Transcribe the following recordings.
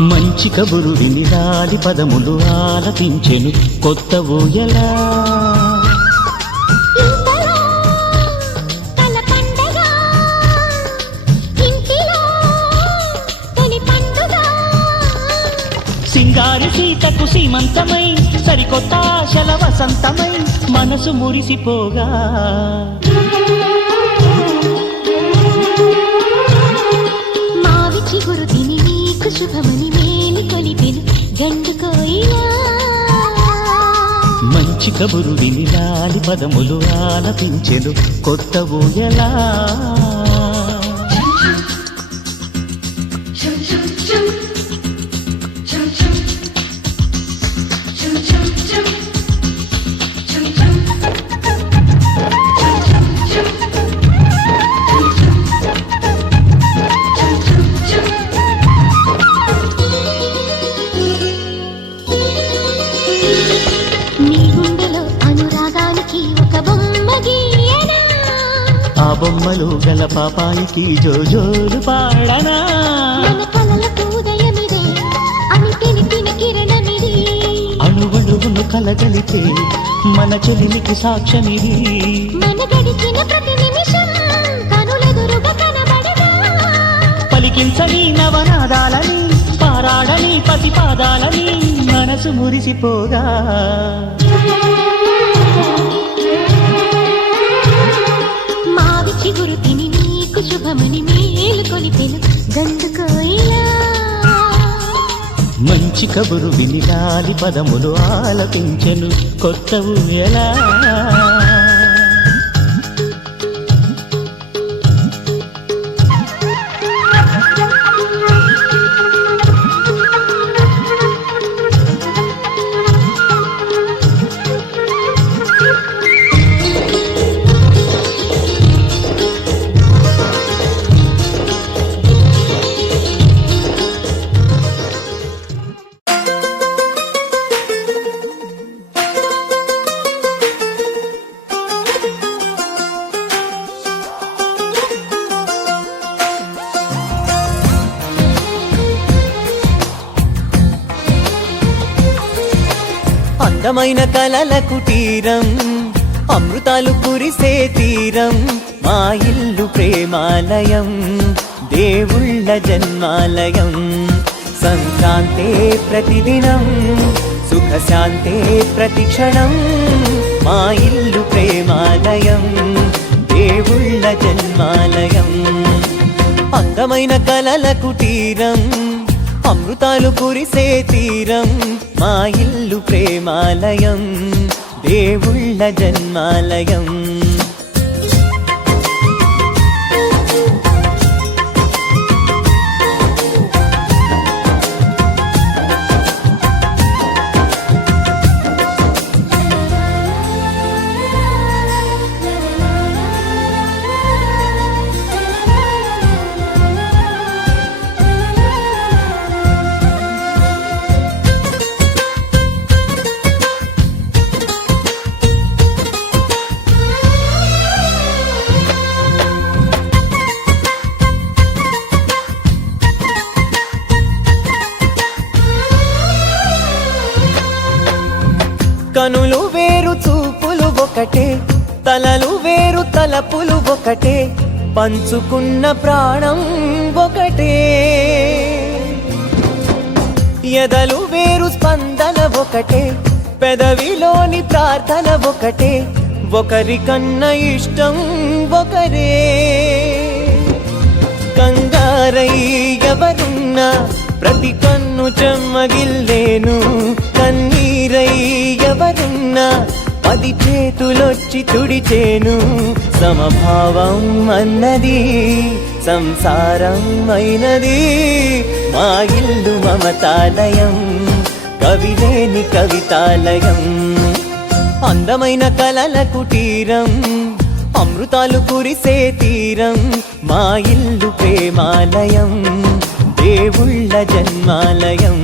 మంచి కబురు విని రాలి పదములు ఆలపించెను కొత్త ఊయలా. సింగారి సీతకు సీమంతమై సరికొత్త ఆశల వసంతమై మనసు మురిసిపోగా. మావి చిగురు తిని నీకు శుభమని మేలు కొలిపెను గండు కోయిలా. మంచి కబురు విని రాలి పదములు ఆలపించెను కొత్త ఊయలా. ఆ బొమ్మలు గల పాపాయికి జోజోలు పాడనా. అణువణువును కలగలితే మన చెలిమికి సాక్ష్యమిది. పలికించని నవనాదాలని పారాడని పసిపాదాలని మనసు మురిసిపోగా. చిగురు తిని నీకు శుభమని మేలు కొలిపెను గండు కోయిలా. మంచి కబురు విని రాలి పదములు ఆలపించెను కొత్త ఊయలా. అందమైన కలల కుటీరం అమృతాలు కురిసే తీరం మా ఇల్లు ప్రేమాలయం దేవుళ్ళ జన్మాలయం. సంక్రాంతే ప్రతిదినం సుఖశాంతే ప్రతిక్షణం మా ఇల్లు ప్రేమాలయం దేవుళ్ళ జన్మాలయం. అందమైన కలల కుటీరం అమృతాలు కురిసే తీరం మా ఇల్లు ప్రేమాలయం దేవుళ్ళ జన్మాలయం. కనులు వేరు చూపులు ఒకటే తలలు వేరు తలపులు ఒకటే పంచుకున్న ప్రాణం ఒకటే. ఎదలు వేరు స్పందన ఒకటే పెదవిలోని ప్రార్థన ఒకటే ఒకరికన్నా ఇష్టం ఒకరే. కంగారై ఎవరున్నా ప్రతి కన్ను చెమ్మగిల్లేను కన్నీరై ఎవరున్నా 10 చేతులొచ్చి తుడిచేను. సమభావం అన్నది సంసారం అయినది మా ఇల్లు మమతాలయం కవిలేని కవితాలయం. అందమైన కలల కుటీరం అమృతాలు కురిసే తీరం మా ఇల్లు ప్రేమాలయం దేవుళ్ళ జన్మాలయం.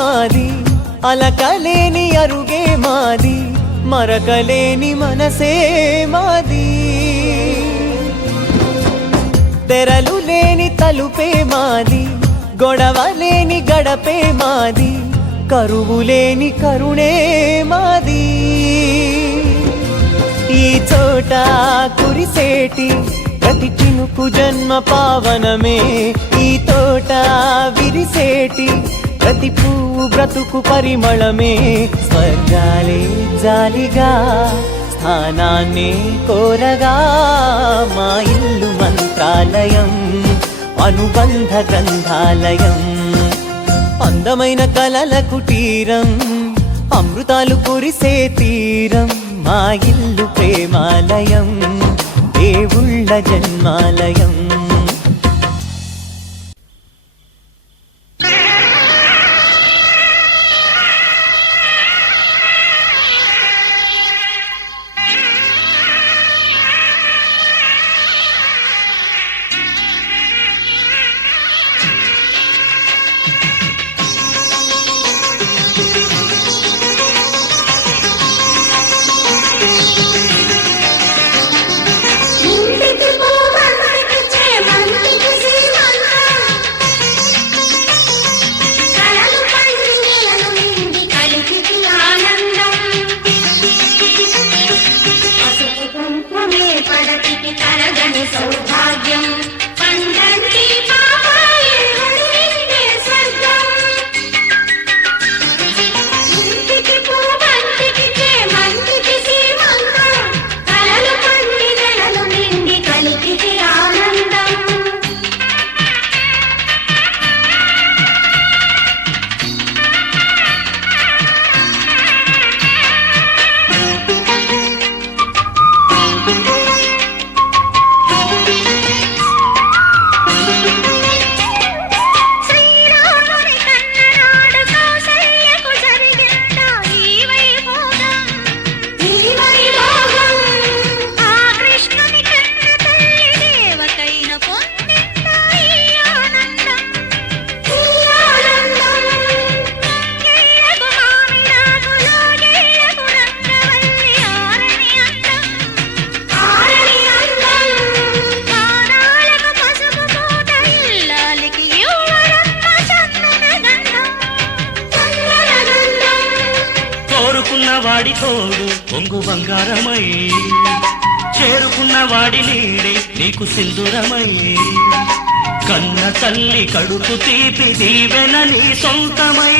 మాది, అలకలేని అరుగే మాది, మరకలేని మనసే మాది. తెరలు లేని తలుపే మాది, గొడవ లేని గడపే మాది, కరువు లేని కరుణే మాది. ఈ చోట కురిసేటి ప్రతి చినుకు జన్మ పావనమే, ఈ తోట విరిసేటి ప్రతి పువ్వు బ్రతుకు పరిమళమే. స్వర్గాలే జాలిగా స్థానాన్ని కోరగా, మా ఇల్లు మంత్రాలయం, అనుబంధ గ్రంథాలయం. అందమైన కలల కుటీరం, అమృతాలు కురిసే తీరం, మా ఇల్లు ప్రేమాలయం, దేవుళ్ళ జన్మాలయం. వాడి తోడు పొంగు బంగారమై, చేరుకున్న వాడి నీడే నీకు సింధూరమై, కన్న తల్లి కడుపు తీపి దీవెన నీ సొంతమై,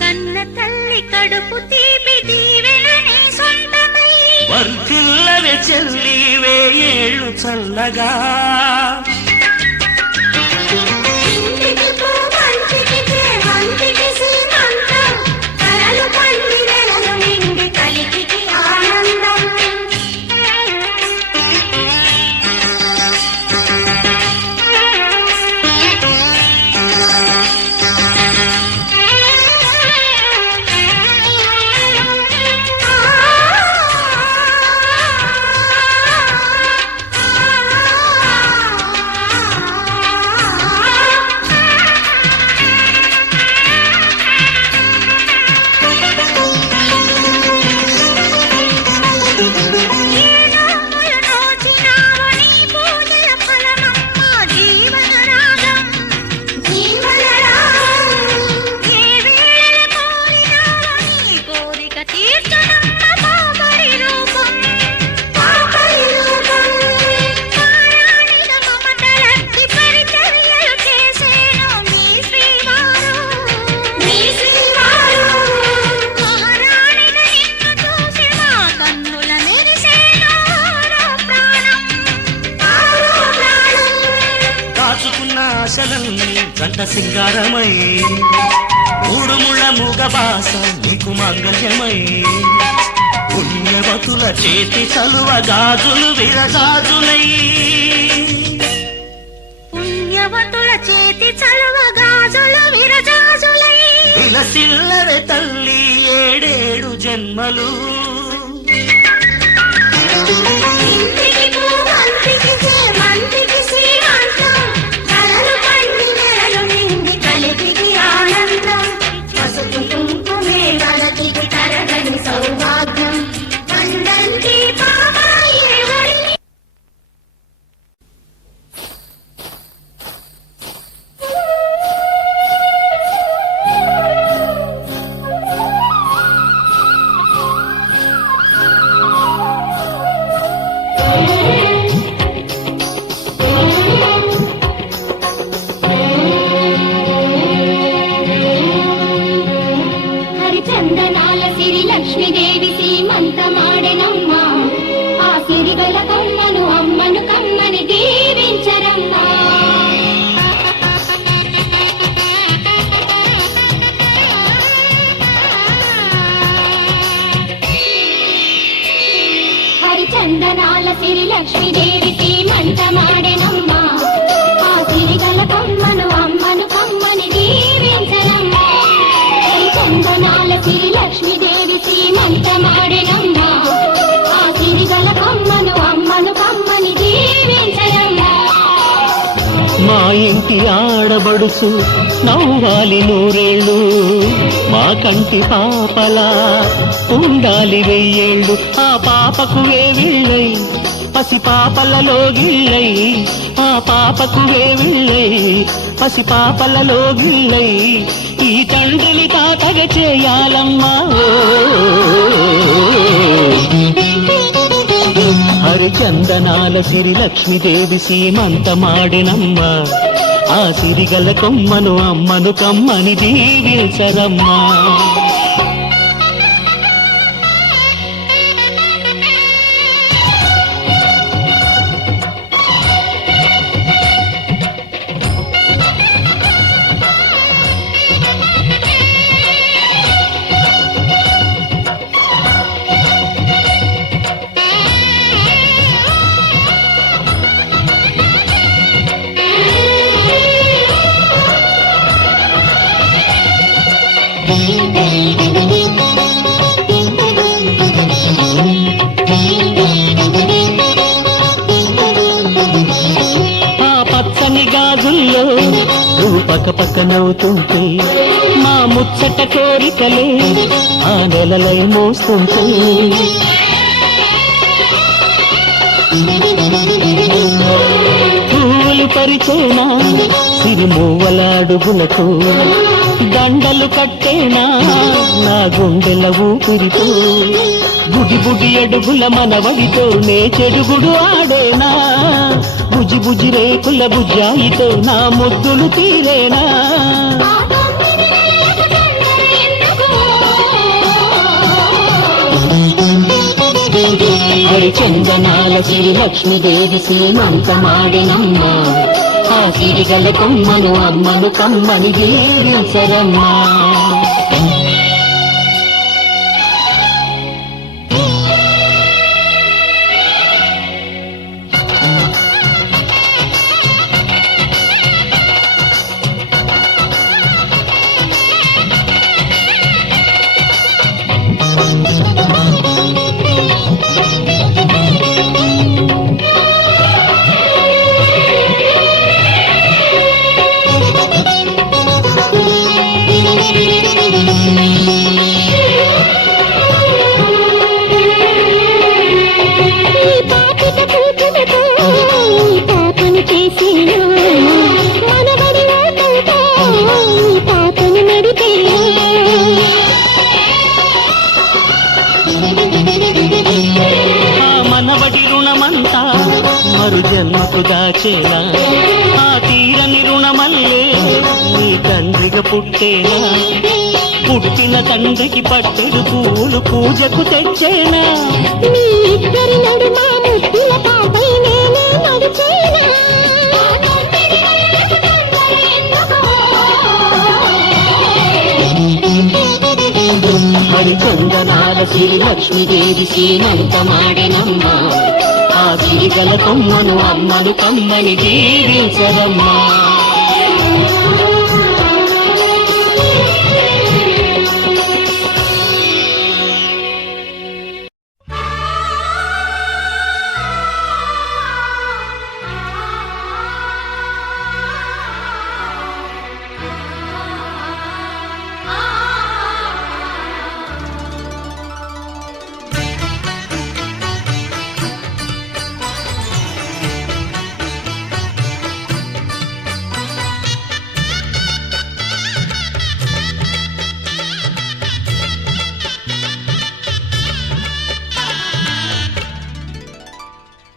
కన్న తల్లి కడుపు తీపి దీవెన నీ సొంతమై. వర్ధిల్లవే చెల్లి వేయేళ్ళు చల్లగా, ఆశలన్నీ గంట సింగారమై, మూడు ముళ్ళ మూగ బాస నీకు మంగళ్యమై, పుణ్యవతుల చేతి చలువ గాజులు విరగాజులై, పుణ్యవతుల చేతి చలువ గాజులు విరజాజులై. విలసిల్లవే తల్లి ఏడేడు జన్మలు, మంత్రికి శ్రీమంతం, కలలు పండి నెలలు నిండి కలిపి మా ఇంటి ఆడబడుచు నవ్వాలి నూరేళ్ళు, మా కంటి పాపలా ఉండాలి వెయ్యేళ్ళు. ఆ పాపకు వేవిళ్ళై పసి పాపలలో గిళ్ళై, ఆ పాపకు వేవిళ్ళై పసి పాపలలో గిళ్ళై, ఈ తండ్రిని తాతగా చేయాలమ్మా. హరిచందనాల సిరి లక్ష్మీదేవి సీమంతమాడినమ్మ, ఆ సిరిగల కొమ్మను అమ్మను కమ్మని దీవించరమ్మా. గాజుల్లో నువ్వు పక్క పక్క నవ్వుతుంటే, మా ముచ్చట కోరికలే ఆ నెలలై మోస్తుంటే, పూలు పరిచేనా సిరిమూవల అడుగులకు, దండలు కట్టేనా నా గుండెల ఊపిరితో, బుడి బుడి అడుగుల మనవడితో నే చెడుగుడు ఆడేనా, బుజి బుజి రేకుల బుజ్జాయితో నా ముద్దులు తీరేనా. హరిచందనాల సిరి లక్ష్మీదేవి సీమంతమాడినమ్మ, ఆ సిరిగల కొమ్మను అమ్మను కమ్మని దీవించరమ్మా. మనవడి రుణమంతా మరు జన్మకు దాచేనా, ఆ తీరని రుణమల్లే నీ తండ్రిగా పుట్టేనా, పుట్టిన తండ్రికి పట్టెడు పూలు పూజకు తెచ్చేనా. హరిచందనాల సిరి లక్ష్మీదేవి సీమంతమాడినమ్మ, ఆ సిరిగల కొమ్మను అమ్మను కమ్మని దీవించరమ్మా.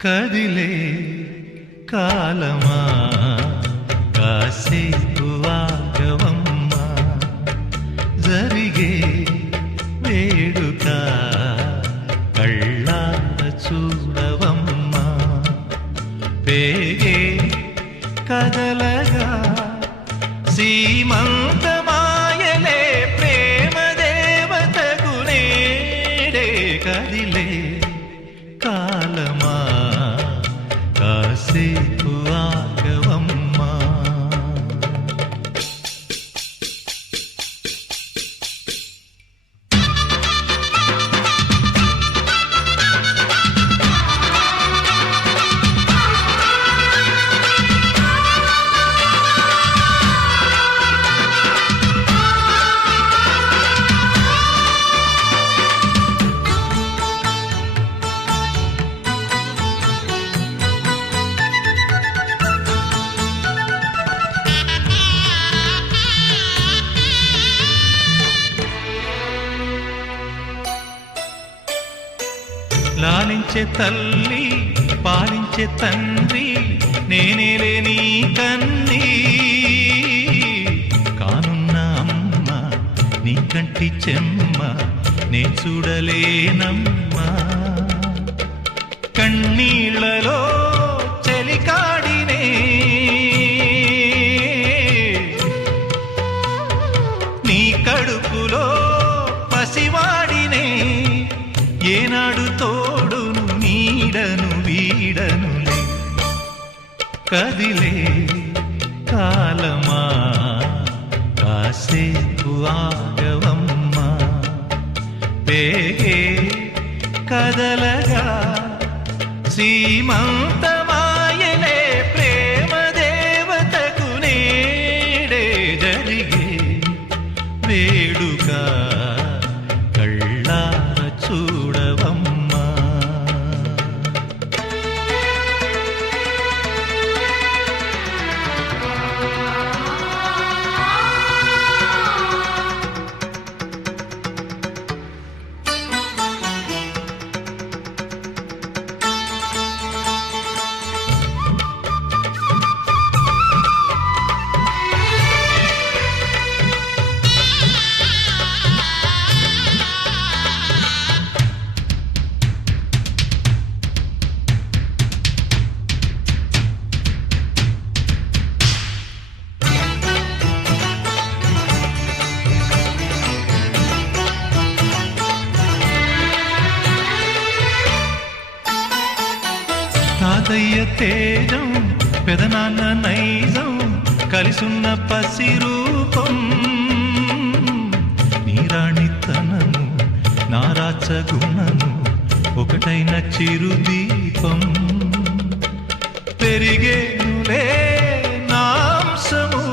కదిలే కాలమా కాసేపు ఆగవమ్మా, జరిగే వేడుక కళ్ళార చూడవమ్మా, పేగే కదలగా సీమంతమాయలే ప్రేమ దేవతకు నేడే. కదిలే కాలమా కాసేపు ఆగవమ్మా. లాలించే తల్లి పాలించే తండ్రి నేనేలే నీ కన్నీ కానున్న అమ్మ నీ కంటి చెమ్మ నే చూడలేనమ్మా కన్నీళ్లలో చెలికాడినే నీ కడుపులో పసివాడినే ఏనాడు తోడును నీడను వీడనులే కదిలే కాలమా కాసేపు ఆగవమ్మా పేగే కదలగా సీమంతమాయనే ప్రేమ దేవతకు నేడే జరిగే వేడుక కళ్ళార చూడవమ్మా తాతయ్య తేజం పెదనాన్న నైజం కలిసున్న పసి రూపం నీరాణితనము నారాచ గుణము ఒకటైన చిరుదీపం పెరిగేనులే నాంసము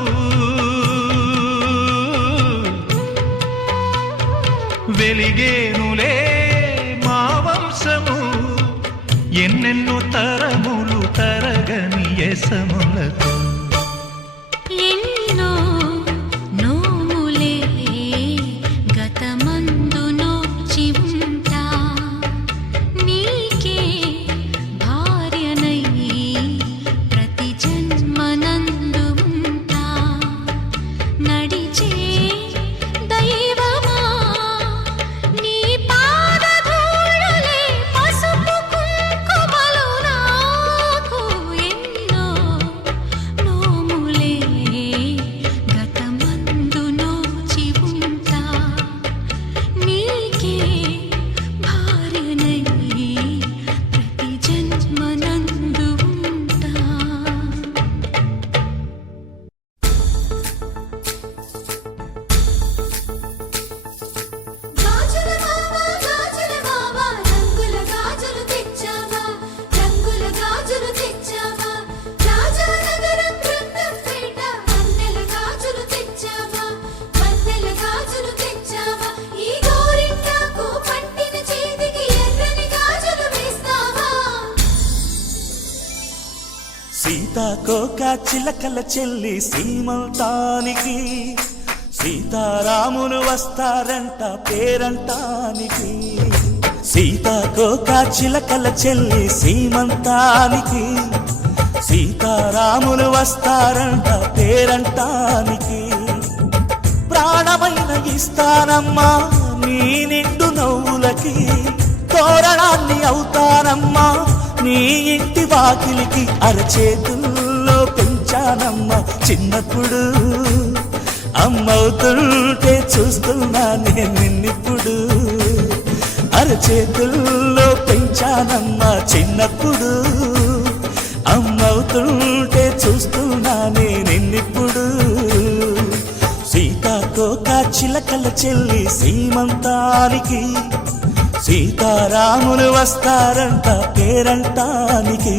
వెలిగేనులే మా వంశము ఎన్నెన్నో తరములు తరగని యసములతో ఎన్నో నోములే గతమందు నోచి ఉంటా నీకే భార్యనై ప్రతి జన్మనందు ఉంటా నడిచే దైవమా నీ పాదధూళులే పసుపు కుంకుమలు నాకు ఎన్నో నోములే గతమందు నోచి ఉంటా నీకే భార్యనై ప్రతి జన్మనందు ఉంటా గాజుల మావా రంగుల గాజులు తెచ్చావా రంగుల గాజులు తెచ్చావా రాజానగరం బృందంపేట వన్నెల గాజులు తెచ్చావా వన్నెల గాజులు తెచ్చావా ఈ గోరింటాకు పట్టిన చేతికి ఎర్రని గాజులు వేస్తావా సీతాకోక చిలకల చెల్లి సీమంతానికి సీతారాములు వస్తారంట పేరంటానికి సీతాకోక చిలకల చెల్లి సీమంతానికి సీతారాములు వస్తారంట పేరంటానికి ప్రాణమైన ఇస్తానమ్మా నీ నిండు నవ్వులకి తోరణాన్ని అవుతానమ్మా నీ ఇంటి వాకిలికి అరచేతుల్లో పెంచానమ్మా చిన్నప్పుడు అమ్మవుతుంటే చూస్తున్నా నేను నిన్నిప్పుడు అరచేతుల్లో పెంచానమ్మా చిన్నప్పుడు అమ్మవుతుంటే చూస్తున్నా నేను నిన్నిప్పుడు సీతాకోక చిలకల చెల్లి సీమంతానికి సీతారాములు వస్తారంట పేరంటానికి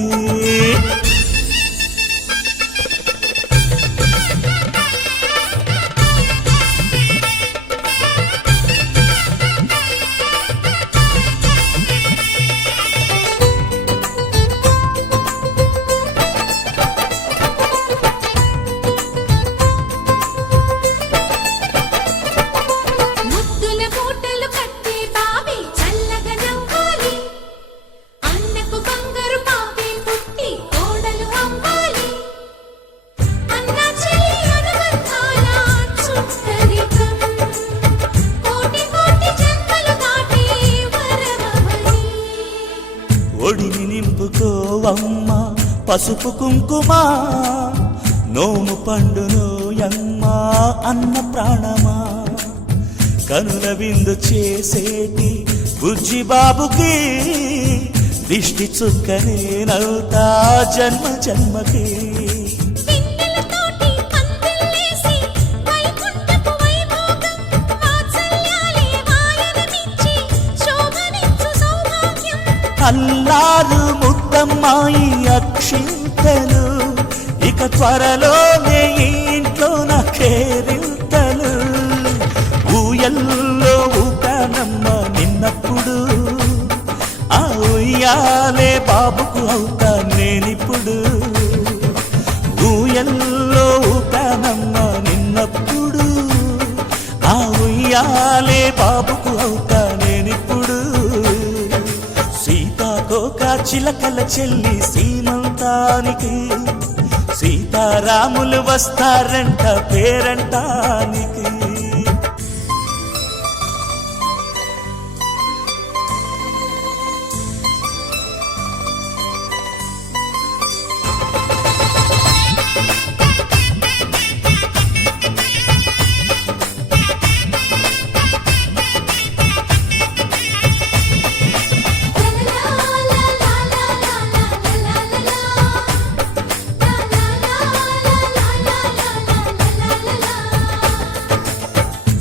ముద్దుల మూటలు కట్టి బావి చల్లగా నవ్వాలి పసుపు కుంకుమ నోము పండును యమ్మ అన్న ప్రాణమా కనుల విందు చేసేటి బుజ్జి బాబుకి దిష్టి చుక్కనేనవుతా జన్మ జన్మకి అల్లారు ముద్దమ్మాయి అక్షింతలు ఇక త్వరలోనే ఇంట్లో నా కేరింతలు ఊయల్లో ఊపానమ్మ నిన్నప్పుడు ఆ ఉయ్యాలే బాబుకు అవుతా నేనిప్పుడు ఊయల్లో ఊపానమ్మ నిన్నప్పుడు ఆ ఉయ్యాలే బాబుకు అవుతా నేనిప్పుడు సీతాకోక చిలకల చెల్లి సీమంతానికి సీతారాములు వస్తారంట పేరంటానికి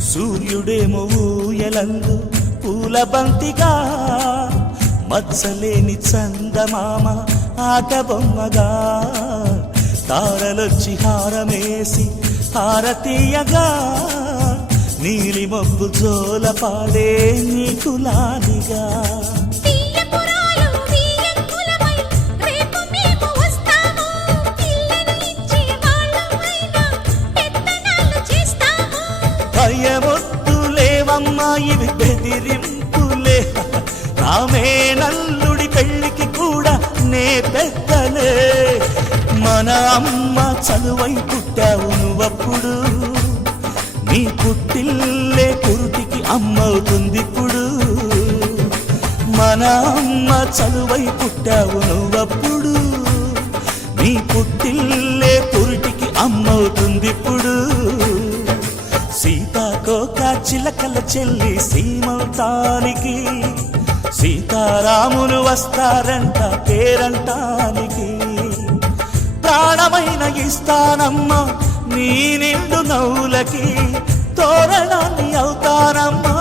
సూర్యుడేమో ఊయలందు పూల బంతిగా మత్సలేని చందమామ ఆట బొమ్మగా తారలొచ్చి హారమేసి హారతీయగా నీలి మబ్బు జోల పాడే నీకులానిగా భయమొద్దులేవమ్మా ఇవి బెదిరింపులే రామే నల్లుడి పెళ్లికి కూడా నే పెద్దలే మన అమ్మ చలువై పుట్టావు నువ్వప్పుడు నీ పుట్టిల్లే పురుటికి అమ్మవుతుందిప్పుడు మన అమ్మ చలువై పుట్టావు నువ్వప్పుడు నీ పుట్టిల్లే పురుటికి అమ్మవుతుందిప్పుడు సీతాకోక చిలకల చెల్లి సీమంతానికి సీతారాములు వస్తారంట పేరంటానికి ప్రాణమైన ఇస్తానమ్మా నీ నిండు నవ్వులకి తోరణాన్ని అవుతానమ్మా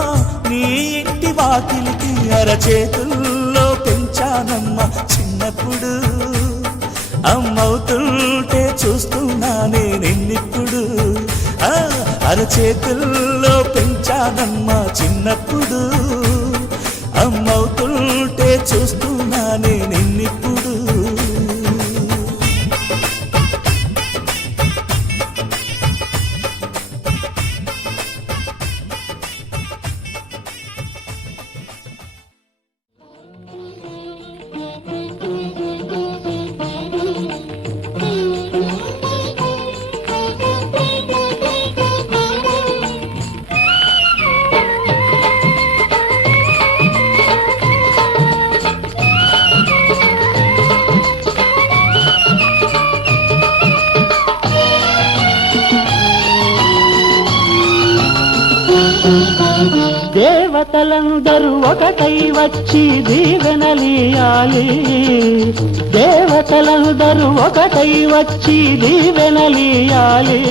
నీ ఇంటి వాకిలికి అరచేతుల్లో పెంచానమ్మా చిన్నప్పుడు అమ్మవుతుంటే చూస్తున్నానే నిన్నిప్పుడు అరచేతుల్లో పెంచానమ్మా చిన్నప్పుడు అమ్మవుతుంటే చూస్తున్నానే నిన్నిప్పుడు దేవతలందరూ ఒకటై వచ్చి దీవెనలియాలి దేవతలందరూ ఒకటై వచ్చి దీవెనలియాలి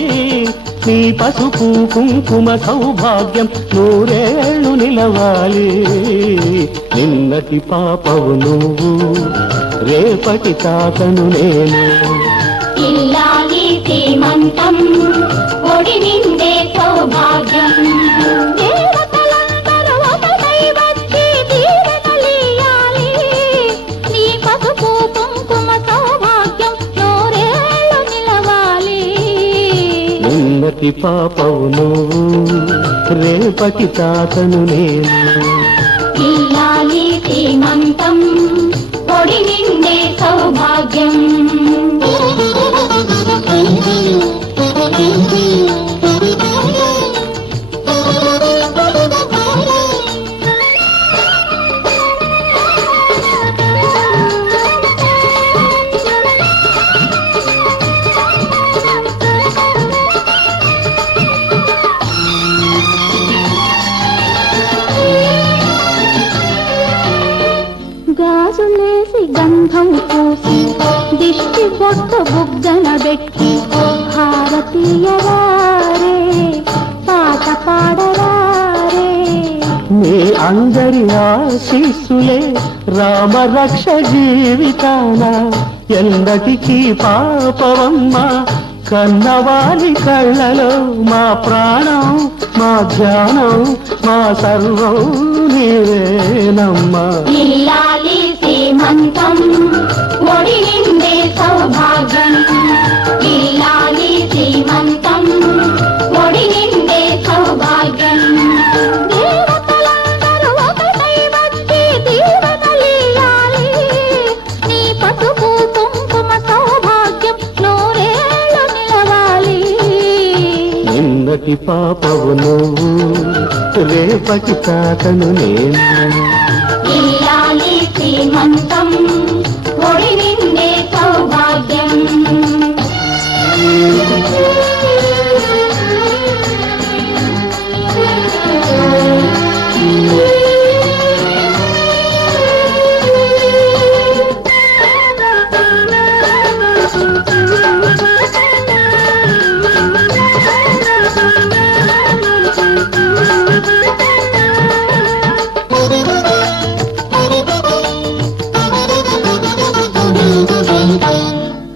నీ పసుపు కుంకుమ సౌభాగ్యం నూరేళ్లు నిలవాలి నిన్నటి పాపవు నువ్వు రేపటి తాతను నేను ఇల్లాలి శ్రీమంతం ఒడి నిండే సౌభాగ్యం దేవతలందరూ ఒకటై వచ్చి దీవెనలియాలి నీ పసుపు కుంకుమ సౌభాగ్యం నూరేళ్లు నిలవాలి నిన్నటి పాపవు నువ్వు రేపటి తాతను నేను ఇల్లాలి శ్రీమంతం ఒడి నిండే సౌభాగ్యం బుగ్గన పెట్టి భారతీయ వారే పాట పాడరారే. నీ అందరి ఆశీస్సులే రామరక్ష జీవితాన ఎన్నటికీ పాపవమ్మ. కన్నవాలి కళ్ళలో మా ప్రాణం మా ధ్యానం మా సర్వం నీవేనమ్మా. ఇల్లాలి సీమంతం ఒడి నిండే సౌభాగ్యం. ఇల్లాలి సీమంతం ఒడి నిండే సౌభాగ్యం. దేవతలందరూ ఒకటై వచ్చి దీవెనలియాలి. నీ పసుపు కుంకుమ సౌభాగ్యం నూరేళ్ళు నిలవాలి. నిన్నటి పాపవు నువ్వు రేపటి తాతను నేను. ఇల్లాలి శ్రీమంతం ఒడి నిండే సౌభాగ్యం.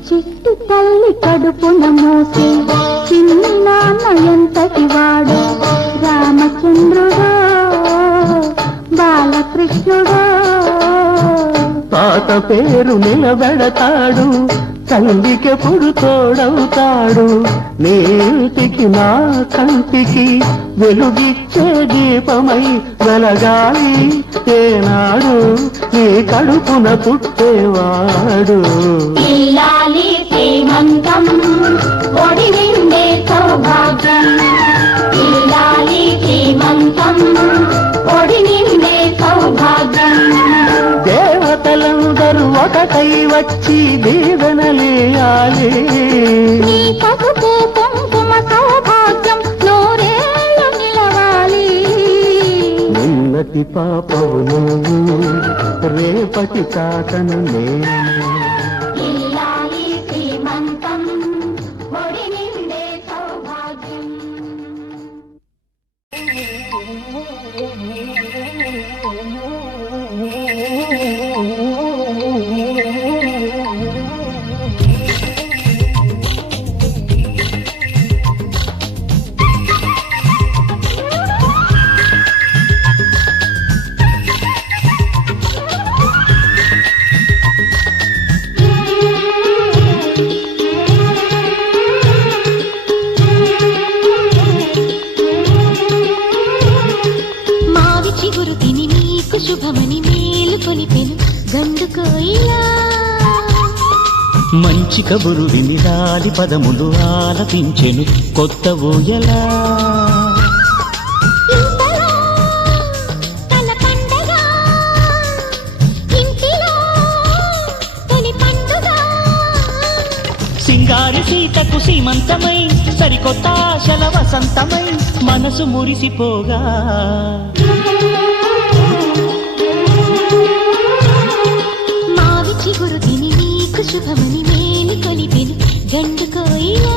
చిట్టు తల్లి కడుపున మోసి చిన్ని నాన్న ఎంతటి వాడు. రామచంద్రుడో బాలకృష్ణుడో తాత పేరు నిలబెడతాడు తల్లికెప్పుడు తోడవుతాడు. నీటికి నా కంటికి వెలుగిచ్చే దీపమై వెలగాలి ఏనాడు నీ కడుపున పుట్టేవాడు. ఇల్లాలి శ్రీమంతం ఒడి నిండే సౌభాగ్యం. ఇల్లాలి శ్రీమంతం ఒడి నిండే సౌభాగ్యం. దేవతలందరూ ఒకటై వచ్చి దీవెనలియాలి. నీ పసుపు కుంకుమ సౌభాగ్యం నూరేళ్ళు నిలవాలి. నిన్నటి పాపవు నువ్వు రేపటి తాతను నేను. ఇల్లాలి శ్రీమంతం ఒడి నిండే సౌభాగ్యం. మావి చిగురు తిని నీకు శుభమని మేలు కొలిపెను గండు కోయిలా. మంచి కబురు విని రాలి పదములు ఆలపించెను కొత్త ఊయలా. ఇంతలో తల పండగ ఇంటిలో తొలి పండుగ. సింగారి సీతకు సీమంతమై సరికొత్త ఆశల వసంతమై మనసు మురిసిపోగా. మావి చిగురు తిని నీకు శుభమని మేలు కొలిపెను గండు కోయిలా.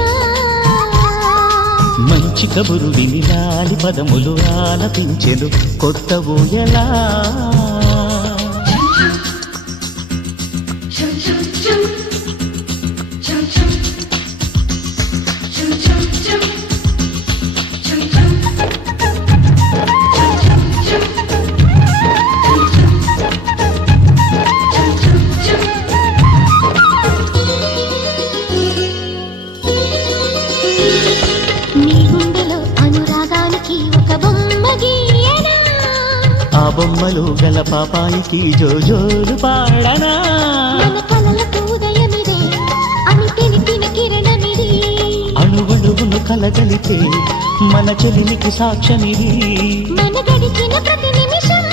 మంచి కబురు విని రాలి పదములు ఆలపించెను కొత్త ఊయలా. నీ గుండెలో అనురాగానికి ఒక బొమ్మ గీయనా. ఆ బొమ్మలు గల పాపాయికి జోజోలు పాడనా. మన కలలకు ఉదయమిదే అని తెలిపిన కిరణమిది. అణువణువును కలగలితే మన చెలిమికి సాక్ష్యమిది. మన గడిచిన ప్రతి నిమిషం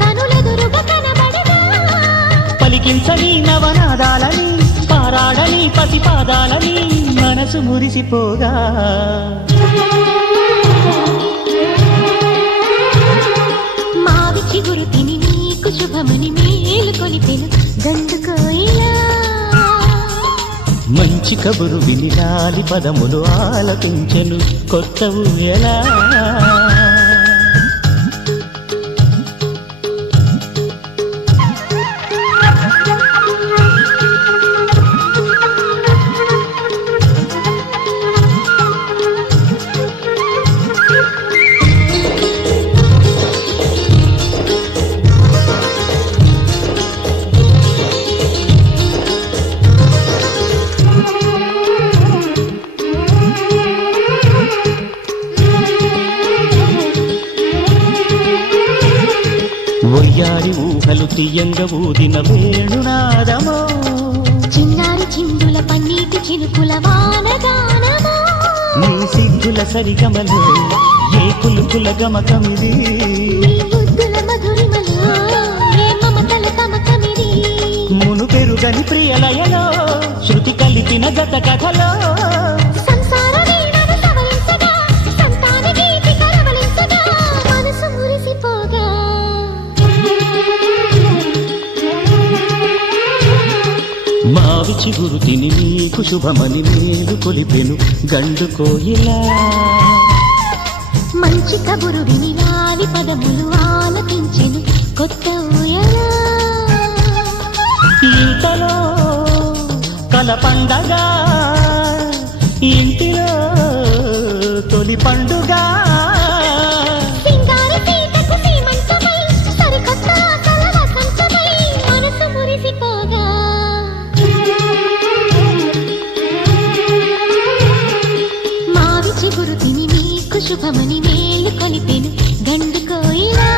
కనులెదురుగా కనబడదా. పలికించని నవనాదాలని పారాడని పసిపాదాలని మనసు మురిసిపోగా. మావి చిగురు తిని నీకు శుభమని మేలు కొలిపెను గండు కోయిలా. మంచి కబురు వినిలాలి పదములు ఆలపించెను కొత్త ఊయలా ఒయ్యారి ఊహలు తీయంగా ఊదిన వేణునాదమో చిన్నారి చిందుల పన్నీటి చినుకుల వానగానమో నీ సిగ్గుల సరిగమలు ఏ కులుకుల గమకమిది నీ ముద్దుల మధురిమలో ఏ మమతల తమకమిది మును పెరుగని ప్రియలయలో శృతి కలిపిన గత కథలో సంసార వీణను సవరించగా సంతాన గీతి కరవలించగా మనసు మురిసిపోగా మావి చిగురు తిని నీకు శుభమని మేలు కొలిపెను గండు కోయిలా మంచి కబురు వినిలాలి పదములు ఆలపించెను కొత్త ఊయలా ఇంతలో కల పండగ ఇంటిలో తొలి పండుగ సింగారి పీటకు సీమంతమై సరికొత్త ఆశల వసంతమై మనసు మురిసిపోగా మావి చిగురు తిని నీకు శుభమని మేలు కొలిపెను గండు కోయిలా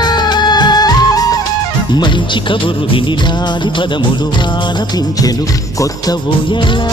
మంచి కబురు వినిలాలి పదములు ఆలపించెను కొత్త ఊయలా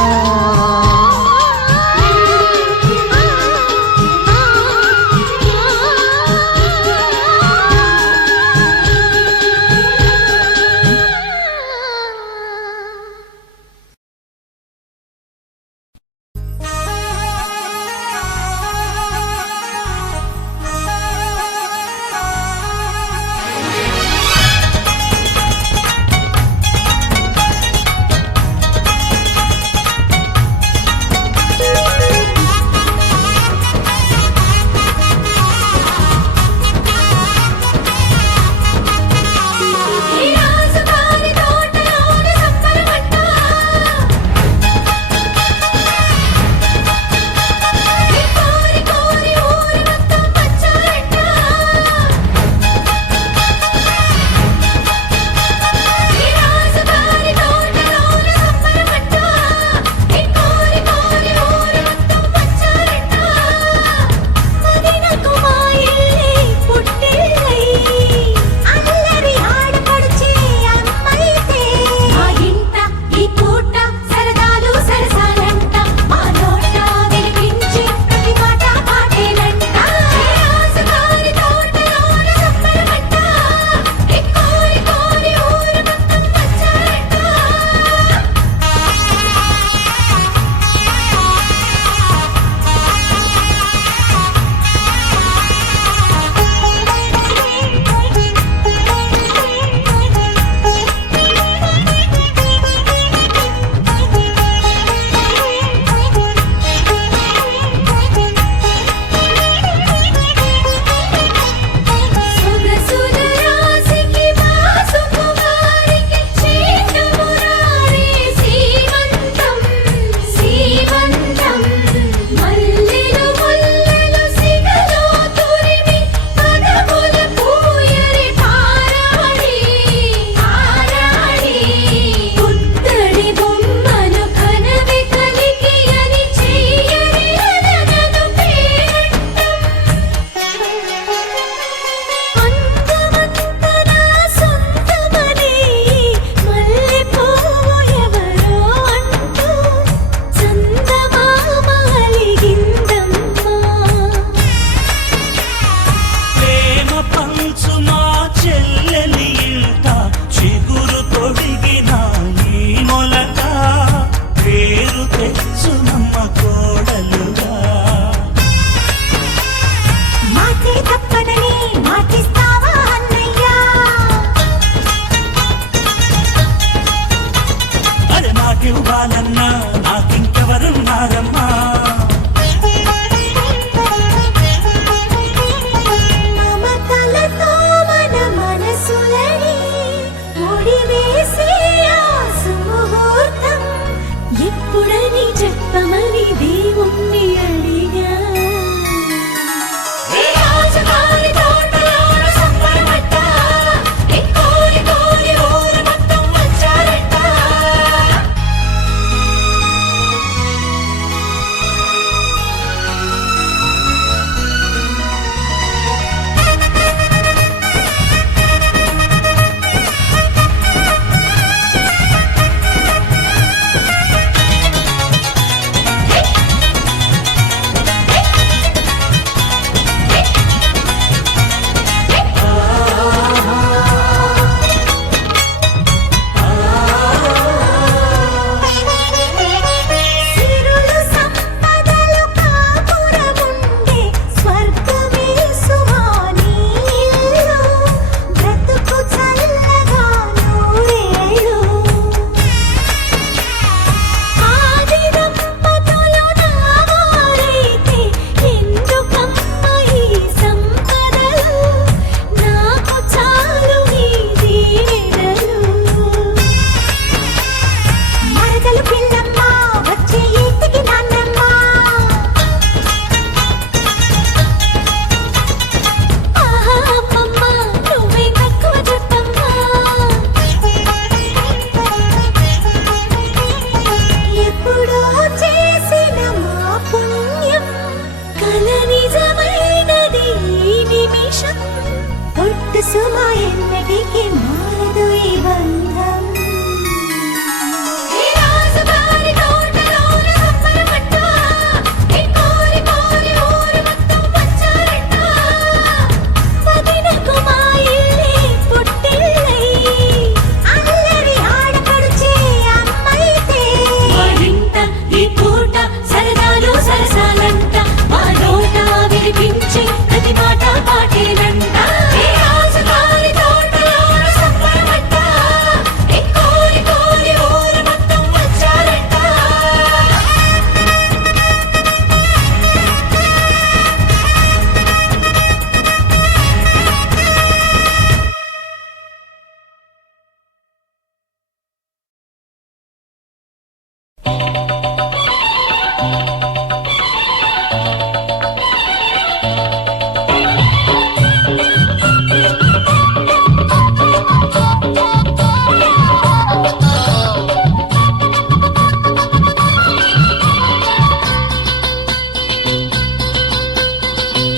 నాకివ్వాలన్నా నాకింక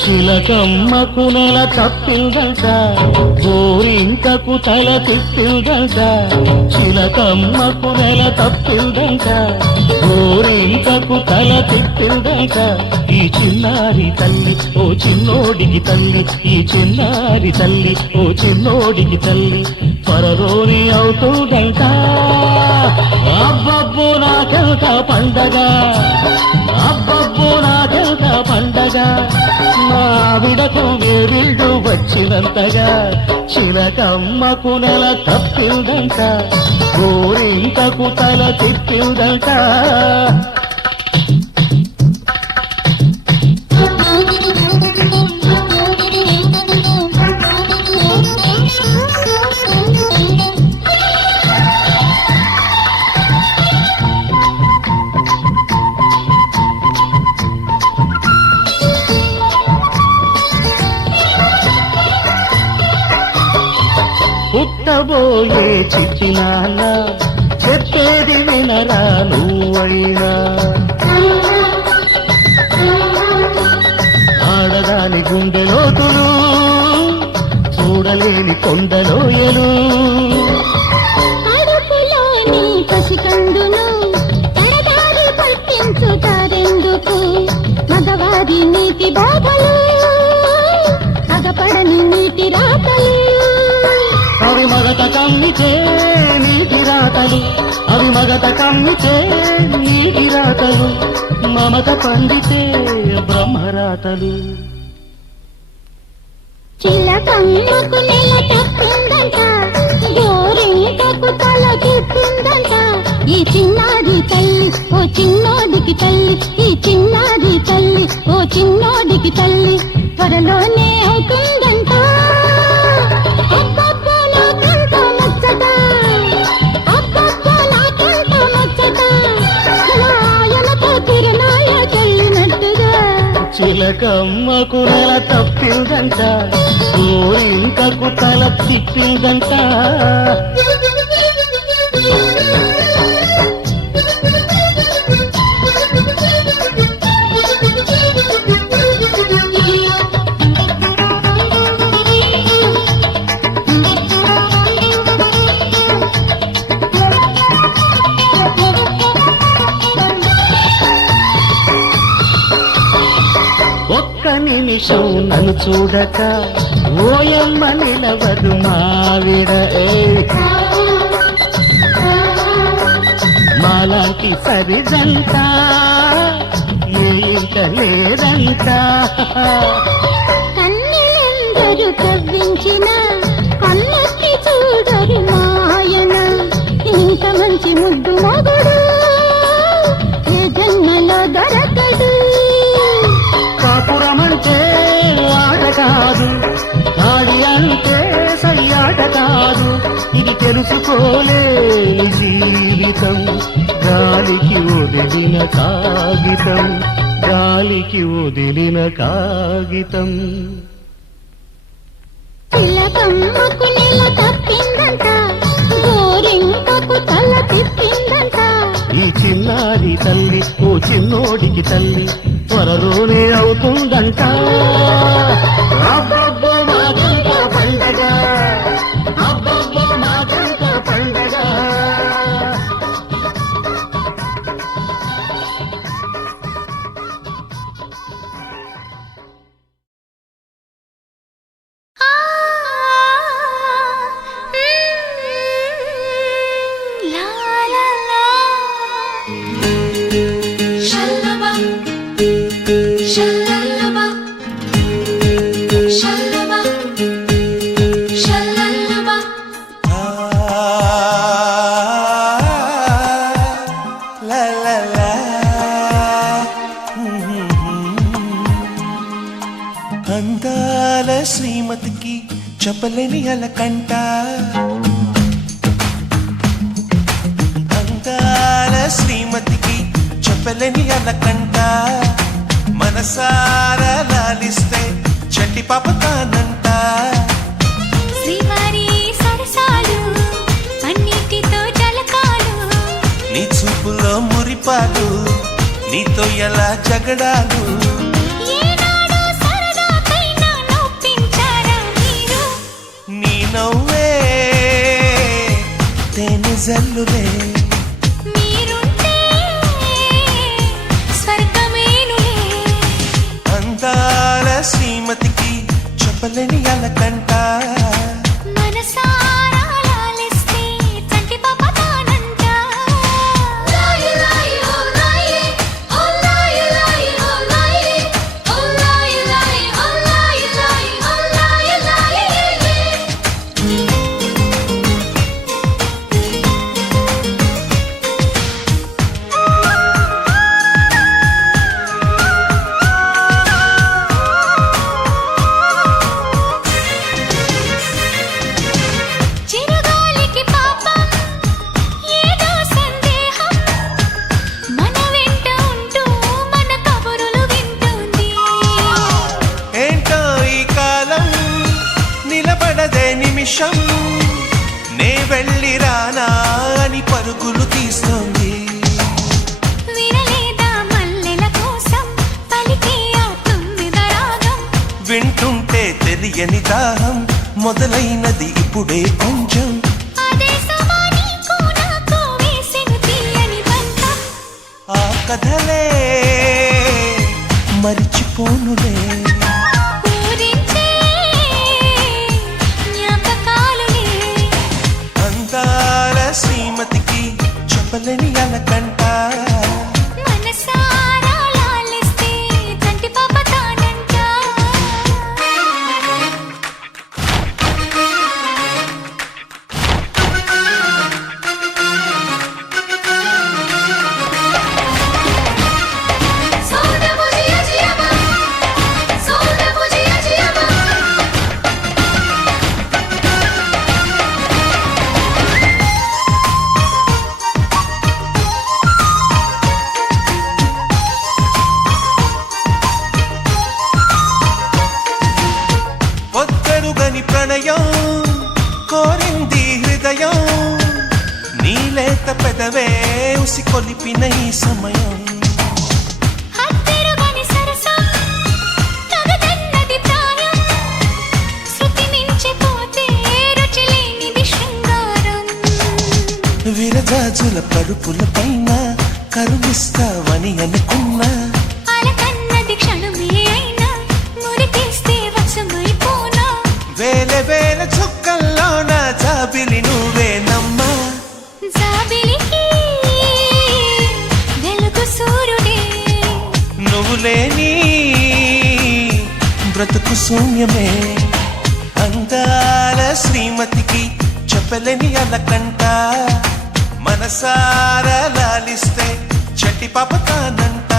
చిలకమ్మకు నెల తప్పిందంట గోరింకకు తల తిప్పిందంట చిలకమ్మకు నెల తప్పిందంట గోరింకకు తల తిప్పిందంట ఈ చిన్నారి తల్లి ఓ చిన్నోడికి తల్లి ఈ చిన్నారి తల్లి ఓ చిన్నోడికి తల్లి పరరోని అవుతుందంట అబ్బబ్బో నాకెంత పండగ అబ్బబ్బో నాకెంత పండగ మావిడకు వేరిళ్ళు వచ్చినంతగా చిలకమ్మకు నెల తప్పిందంట గోరింకకు తల తిప్పిందంట పుట్టబోయే చిట్టి నాన్న చెప్పేది వినరా నువ్వైనా ఆడదాని గుండెలోతులు చూడలేని కొండలోయలు కడుపులోని పసికందును పరదారి పట్టించుతారెందుకు మగవారి నీతి బోధలు అగపడని నీతి రాతలు అవి మగత కమ్మితే నీటి రాతలు అవి మగత కమ్మితే నీటి రాతలు మమత పండితే బ్రహ్మరాతలు చిలకమ్మకు నెల తప్పిందంట గోరింకకు తల తిప్పిందంట ఈ చిన్నారి తల్లి ఓ చిన్నోడికి తల్లి ఈ చిన్నారి తల్లి ఓ చిన్నోడికి తల్లి త్వరలోనే అవుతుందంట అబ్బబ్బో నాకెంత ముచ్చట అబ్బబ్బో నాకెంత ముచ్చట నాయనతో తిరునాయ చల్లినట్టుగా చిలకమ్మకు నెల తప్పిందంట గోరింకకు తల తిప్పిందంట ఒక్క నిమిషం నన్ను చూడక ఓయమ్మ నిలవదు మావిడ మాలాంటి సరిదంట ఏ ఇంట లేదంట కన్నెలందరూ కవ్వించిన కన్నెత్తి చూడరు మాయన ఇంత మంచి ముద్దు మొగుడు ఏ జన్మలో దొరకడు కాపురమంటే ఆట కాదు గాడి అంటే సయ్యాట కాదు ఇది తెలుసుకోలేని జీవితం గాలికి వదిలిన కాగితం గాలికి వదిలిన కాగితం చిలకమ్మకు నెల తప్పిందంట గోరింకకు తల తిప్పిందంట ఈ చిన్నారి తల్లి ఓ చిన్నోడికి తల్లి త్వరలోనే అవుతుందంట అబ్బబ్బో మాకంత పండగ అబ్బబ్బో మాకంత పండగ అందాల శ్రీమతికి చెప్పలేని అలకంట అందాల శ్రీమతికి చెప్పలేని అలకంట మనసారా లాలిస్తే చంటి పాప తానంట శ్రీవారి సరసాలు అన్నిటితో జలకాలు నీ చూపులో మురిపాలు నీతో ఎలా జగడాలు ఏనాడో సరదాకైనా నొప్పించారా మీరు నీ నవ్వే తేనె జల్లులే మీరుంటే స్వర్గమేనులే అందాల శ్రీమతికి చెప్పలేని అలకంట మనసారా లాలిస్తే చంటి పాప తానంట లాయి లాయి ఓ లాయి ఓ లాయి లాయి ఓ లాయి ఓ లాయి లాయి ఓ లాయి లాయి ఓ లాయి లాయి చిరుగాలికి పాపం ఏదో సందేహం మన వెంట ఉంటూ మన కబురులు వింటుంది ఏంటో ఈ కాలం నిలబడదే నిమిషం నే వెళ్ళి రానా అని పరుగులు తీస్తోంది వినలేదా మల్లెల కోసం పలికే ఆ తుమ్మిద రాగం వింటుంటే తెలియని దాహం మొదలైనది ఇప్పుడే కొంచెం అదే సుమా నీకు నాకు వేసెను తీయని బంధం ఆ కథలే మరిచిపోనులే ఊరించే జ్ఞాపకాలులే అందాల శ్రీమతికి చెప్పలేని అలకంట మనసారా లాలిస్తే చంటి పాప తానంట సోనా బుజియా జియాబా సోనా బుజియా జియాబా ఒక్కరుగని ప్రణయం కోరింది హృదయం నీలేత పెదవే ఉసి కొలిపిన ఈ సమయం హత్తెరుగని సరసం తగదన్నది ప్రాయం శృతి మించిపోతే రుచి లేనిది శృంగారం విరజాజుల పరుపుల పైన కరుణిస్తావని అనుకున్నా అలకన్నది క్షణమే అయినా మురికేస్తే వశమైపోనా వేల వేల చుక్కల్లోన జాబిలి నువ్వేనమ్మా జాబిలికి వెలుగు సూర్యుడే నువ్వు లేని బ్రతుకు శూన్యమే అందాల శ్రీమతికి చెప్పలేని అలకంట మనసారా లాలిస్తే చట్టి పాప తానంట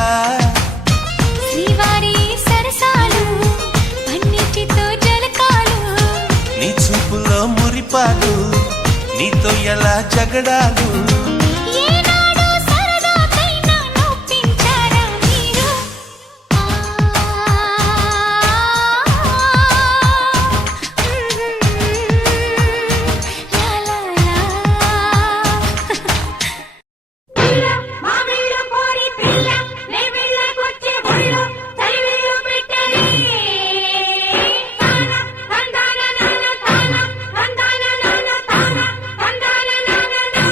శ్రీవారి సరసాలు అన్నిటితో జలకాలు నీ చూపులో మురిపాలు నీతో ఎలా జగడాలు ఏనాడో సరదాకైనా నొప్పించారా మీరు లా లా లా మామిళ్ళ పోరి పిల్ల నే వెళ్ళకొచ్చే ఒళ్ళో తలివేలు పెట్టని తాన తందాన నాన తాన తందాన నాన తాన తందాన నాన నా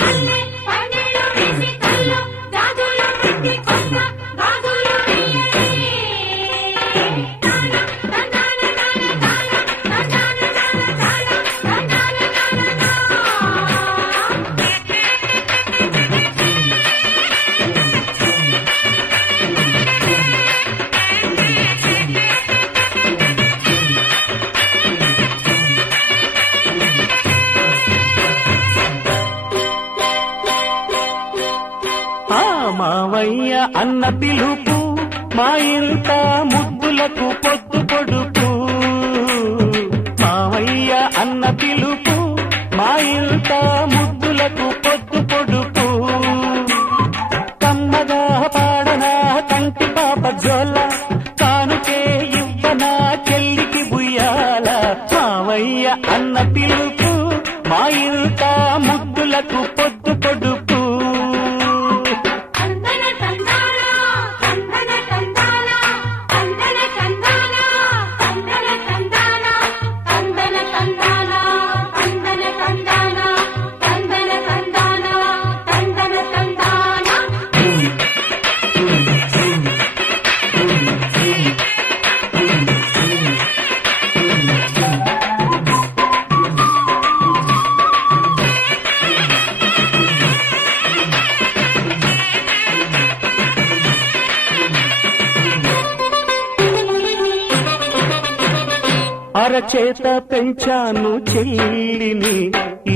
మల్లె పన్నెలు వేసి కల్లో గాజులు పెట్టి కొత్త గాజులు వేయని తాన తందాన నాన తాన తందాన నాన తాన తందాన నాన నా ఆ మావయ్య అన్న పిలుపు మా ఇంట ముద్దులకు పొద్దు పొడుపు మావయ్య అన్న పిలుపు మా ఇంట ముద్దులకు పొద్దు పొడుపు అరచేత పెంచాను చెల్లిని,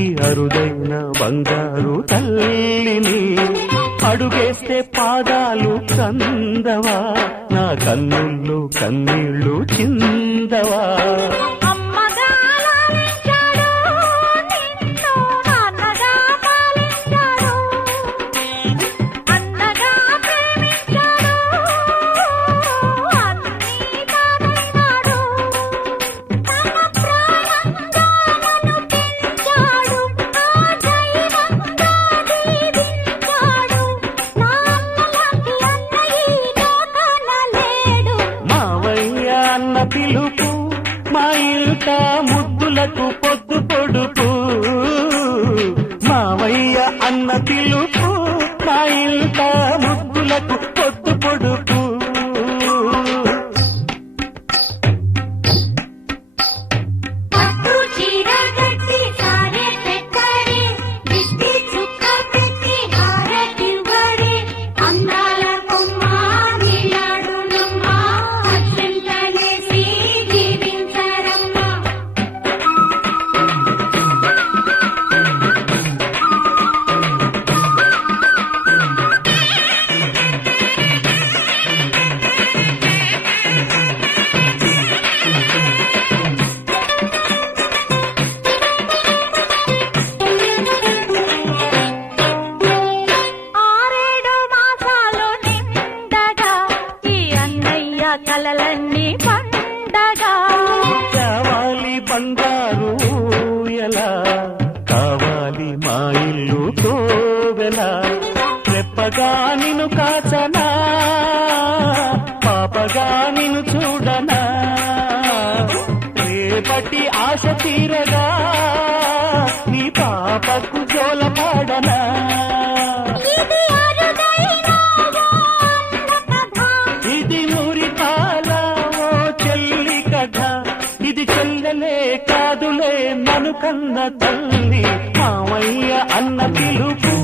ఈ అరుదైన బంగారు తల్లిని. అడుగేస్తే పాదాలు కందవా, నా కన్నుల్లో కన్నీళ్ళు చిందవా. అమ్మగా లాలించాడు నిన్ను, నాన్నగా పాలించాడు, అన్నగా ప్రేమించాడు, అన్నీ తానైనాడు. తన ప్రాణంగా నన్ను పెంచాడు, ఆ దైవంగా దీవించాడు. నా అన్నలాంటి అన్న ఈ లోకాన లేడు. మావయ్య అన్న పిలుపు మా ఇంట ముద్దులకు పొద్దు పొడుపు. మావయ్య అన్న పిలుపు మా ఇంట ముద్దులకు పొద్దు పొడుపు. పట్టు చీర కట్టి సారే పెట్టారే, దిష్టి చుక్క పెట్టి హారతివ్వరే. అందాల కొమ్మ నీలాడునమ్మ, అక్షంతలేసి దీవించరమ్మ. ఆరేడు మాసాలు నిండగా ఈ అన్నయ్య కలలన్నీ పండగా. కావాలి బంగారు ఎలా, కావాలి మా ఇల్లు కోవెలా. రెప్పగా నిన్ను కాచనా, పాపగా నిన్ను చూడనా. రేపటి ఆశ తీరగా నీ పాపకు జోలపాడనా. ఇది అరుదైన ఓ అన్న కథ, ఇది మురిపాల ఓ చెల్లి కథ. ఇది చెల్లెలే కాదులే నన్ను కన్న తల్లి. మావయ్య అన్న పిలుపు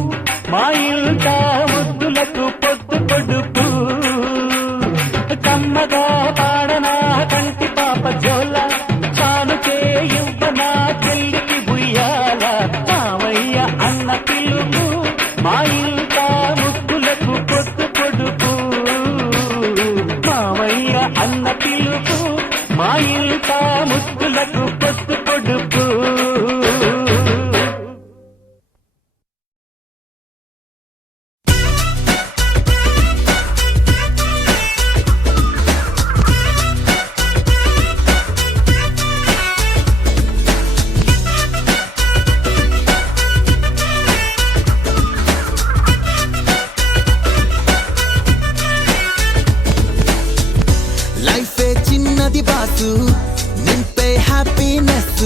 మా ఇంట ముద్దులకు పొద్దు పొడుపు. కమ్మగా పాడనా కంటి పాప జోల, చానుకే ఇవ్వనా చెల్లికి బుయ్యాల. మావయ్య అన్న పిలుపు మా ఇంట ముద్దులకు పొద్దు పొడుపు. మావయ్య అన్న పిలుపు మా ఇంట ముద్దులకు పొద్దు పొడుపు. లైఫే చిన్నది బాసు, నింపే హ్యాపీనెస్.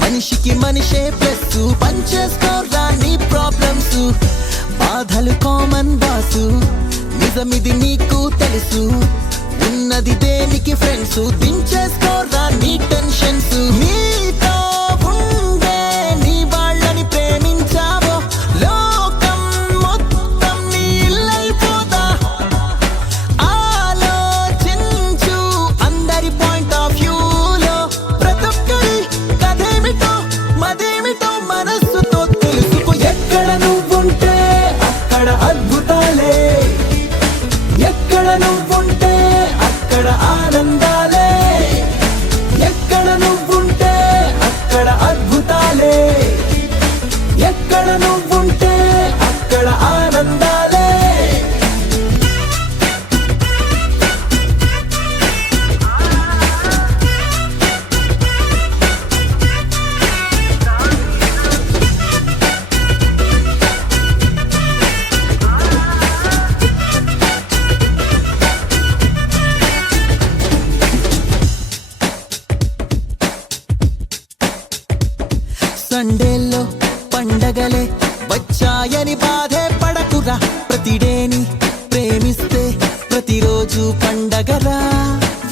మనిషికి మనిషే ప్లస్, పంచేసుకోరా నీ ప్రాబ్లమ్స్. బాధలు కామన్ బాసు, నిజమిది నీకు తెలుసు. ఉన్నది దేనికి ఫ్రెండ్స్, దించేసుకోరా నీ టెన్షన్స్. నీతో ఉండే నీ వాళ్ళని ప్రేమించావో, లోకం మొత్తం నీ ఇల్లైపోదా. ఆలోచించు అందరి పాయింట్ ఆఫ్ వ్యూలో, ప్రతొక్కరి కథేమిటో మదేమిటో మనస్సుతో తెలుసుకో. ఎక్కడ నువ్వుంటే అక్కడ అద్భుతాలే, ఎక్కడ నువ్వుంటే అక్కడ ఆనందాలే. ఎక్కడ నువ్వుంటే అక్కడ అద్భుతాలే, ఎక్కడ నువ్వుంటే అక్కడ ఆనందాలే. సండేల్లో పండగలే వచ్చాయని బాధే పడకురా. ప్రతిడేని ప్రేమిస్తే ప్రతిరోజు పండగరా.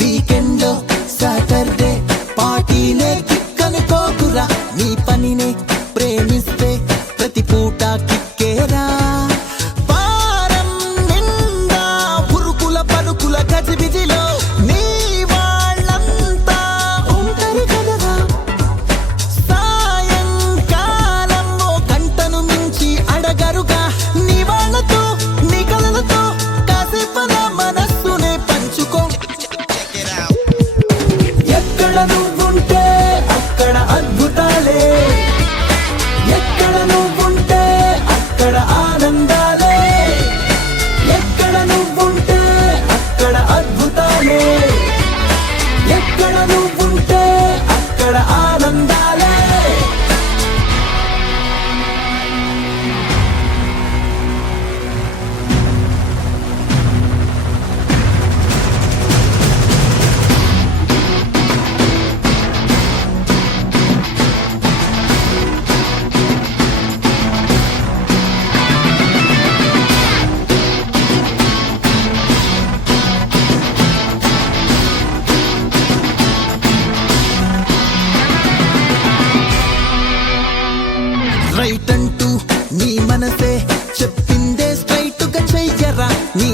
వీకెండ్ లో సాటర్డే పార్టీనే కిక్కనుకోకురా. నీ పనినే ప్రేమిస్తే ప్రతి పూట కిక్కేరా. వారం నిండా ఉరుకుల పరుకుల గజిబిజిలో నీ వాళ్ళంతా ఉంటరి నీ